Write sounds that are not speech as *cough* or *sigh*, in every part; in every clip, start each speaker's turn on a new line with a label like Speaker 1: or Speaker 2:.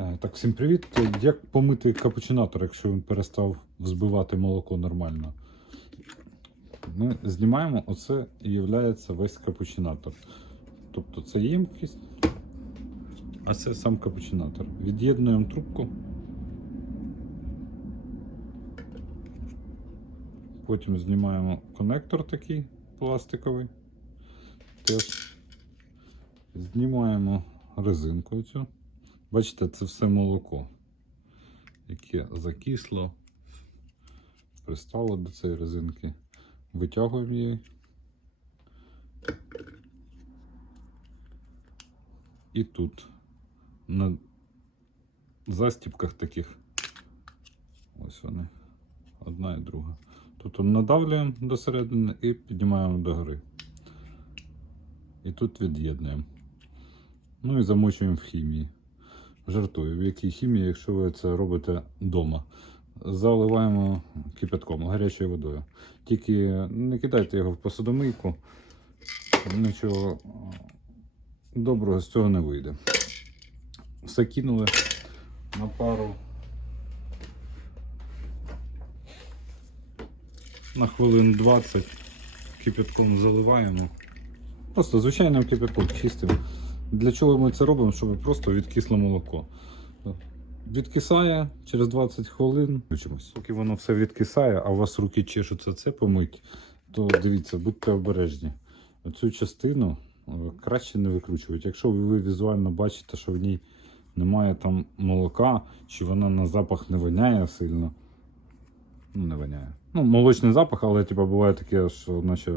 Speaker 1: Е, Так, всім привіт. Як помити капучинатор, якщо він перестав взбивати молоко нормально? Ми знімаємо оце і є весь капучинатор. Тобто це ємкість, а це сам капучинатор. Від'єднуємо трубку. Потім знімаємо конектор такий пластиковий. Теж знімаємо резинку цю. Бачите, це все молоко, яке закисло, пристало до цієї резинки. Витягуємо її. І тут на застіпках таких. Ось вони. Одна і друга. Тобто надавлюємо до середини і піднімаємо догори. І тут від'єднуємо. Ну і замочуємо в хімії. Жартую, в якій хімії, якщо ви це робите вдома. Заливаємо кипятком, гарячою водою. Тільки не кидайте його в посудомийку, нічого доброго з цього не вийде. Все кинули на пару. На хвилин 20 кипятком заливаємо. Просто звичайним кипятком чистим. Для чого ми це робимо? Щоб просто відкисло молоко. Відкисає через 20 хвилин. Поки воно все відкисає, а у вас руки чешуться це помить, то дивіться, будьте обережні. Цю частину е, краще не викручувати. Якщо ви візуально бачите, що в ній немає там молока, чи вона на запах не воняє сильно. Ну, не воняє. Ну, молочний запах, але типу, буває таке, що наче,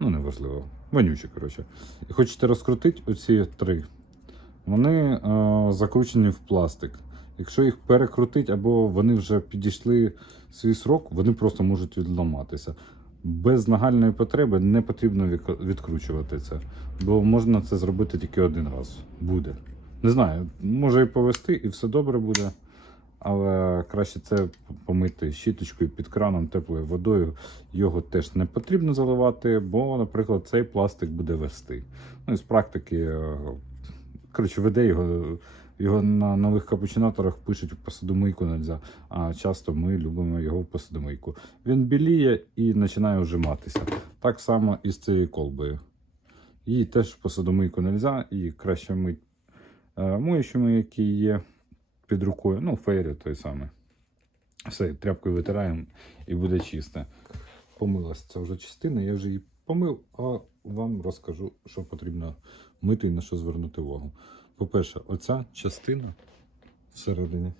Speaker 1: ну, неважливо. Вонюче, коротше. І хочете розкрутити оці три, вони е, закручені в пластик. Якщо їх перекрутити, або вони вже підійшли свій срок, вони просто можуть відламатися. Без нагальної потреби не потрібно відкручувати це, бо можна це зробити тільки один раз. Буде. Не знаю, може і повести, і все добре буде. Але краще це помити щіточкою під краном теплою водою. Його теж не потрібно заливати, бо, наприклад, цей пластик буде вести. Ну і з практики, е, коротше, веде його. Його на нових капучинаторах пишуть в посудомийку нельзя, а часто ми любимо його в посудомийку. Він біліє і починає вжиматися. Так само і з цією колбою. Її теж в посудомийку нельзя, і краще мить е, моючими, які є під рукою. Ну, фейри той самий. Все, тряпкою витираємо і буде чисте. Помилась ця вже частина, я вже її помив, а вам розкажу, що потрібно мити і на що звернути увагу. По-перше, оця частина всередині.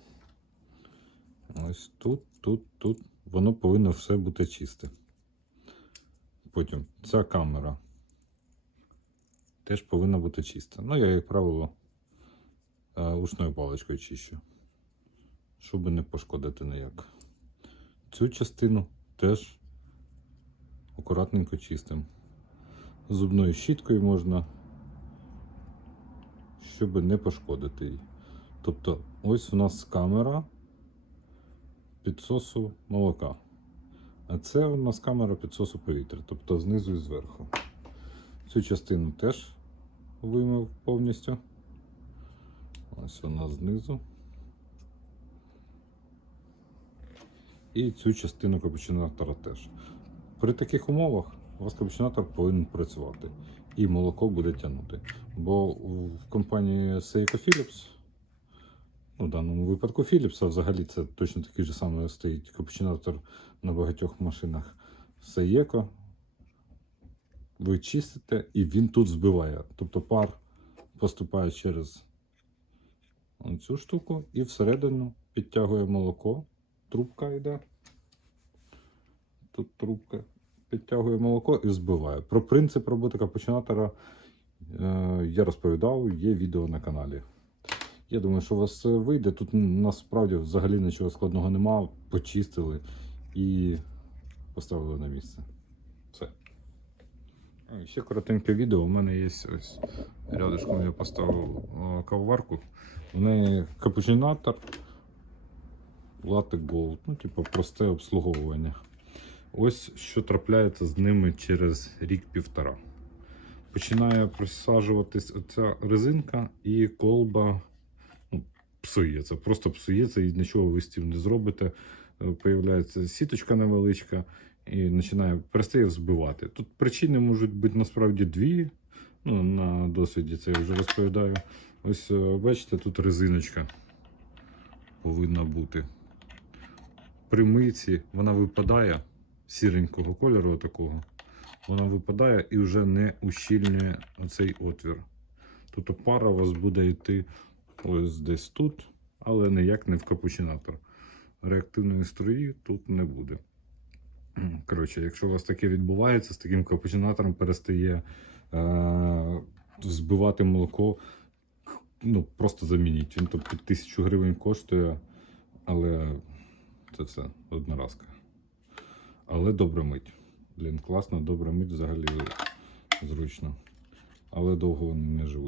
Speaker 1: Ось тут, тут, тут. Воно повинно все бути чисте. Потім ця камера теж повинна бути чиста. Ну, я, як правило, е, ушною паличкою чищу, щоб не пошкодити ніяк. Цю частину теж акуратненько чистим. Зубною щіткою можна, щоб не пошкодити її. Тобто, ось у нас камера підсосу молока. А це у нас камера підсосу повітря, тобто знизу і зверху. Цю частину теж вимив повністю. Ось вона знизу. І цю частину капучинатора теж. При таких умовах у вас капучинатор повинен працювати і молоко буде тягнути. Бо в компанії Seiko Philips, ну, в даному випадку Philips, а взагалі це точно такий же самий стоїть капучинатор на багатьох машинах Seiko. Ви чистите і він тут збиває. Тобто пар поступає через цю штуку і всередину підтягує молоко. Трубка йде. Тут трубка підтягує молоко і збиває. Про принцип роботи капучинатора е, я розповідав, є відео на каналі. Я думаю, що у вас вийде. Тут насправді взагалі нічого складного нема. Почистили і поставили на місце. Все. І Ще коротеньке відео. У мене є ось рядышком я поставив е, кавоварку. В неї капучинатор. Latte Gold, ну, типу, просте обслуговування. Ось що трапляється з ними через рік-півтора. Починає присаджуватись оця резинка і колба ну, псується, просто псується і нічого ви з цим не зробите. Е, Появляється сіточка невеличка і починає перестає збивати. Тут причини можуть бути насправді дві. Ну, на досвіді це я вже розповідаю. Ось е, бачите, тут резиночка повинна бути. При мийці вона випадає сіренького кольору такого. Вона випадає і вже не ущільнює оцей отвір. Тобто пара у вас буде йти ось десь тут, але ніяк не в капучинатор. Реактивної струї тут не буде. *clears throat* Коротше, якщо у вас таке відбувається, з таким капучинатором перестає е- збивати молоко, ну просто замініть. Він тут під тисячу гривень коштує, але це все одноразка. Але добре мить. Блін, класно, добре мить взагалі зручно. Але довго вони не живуть.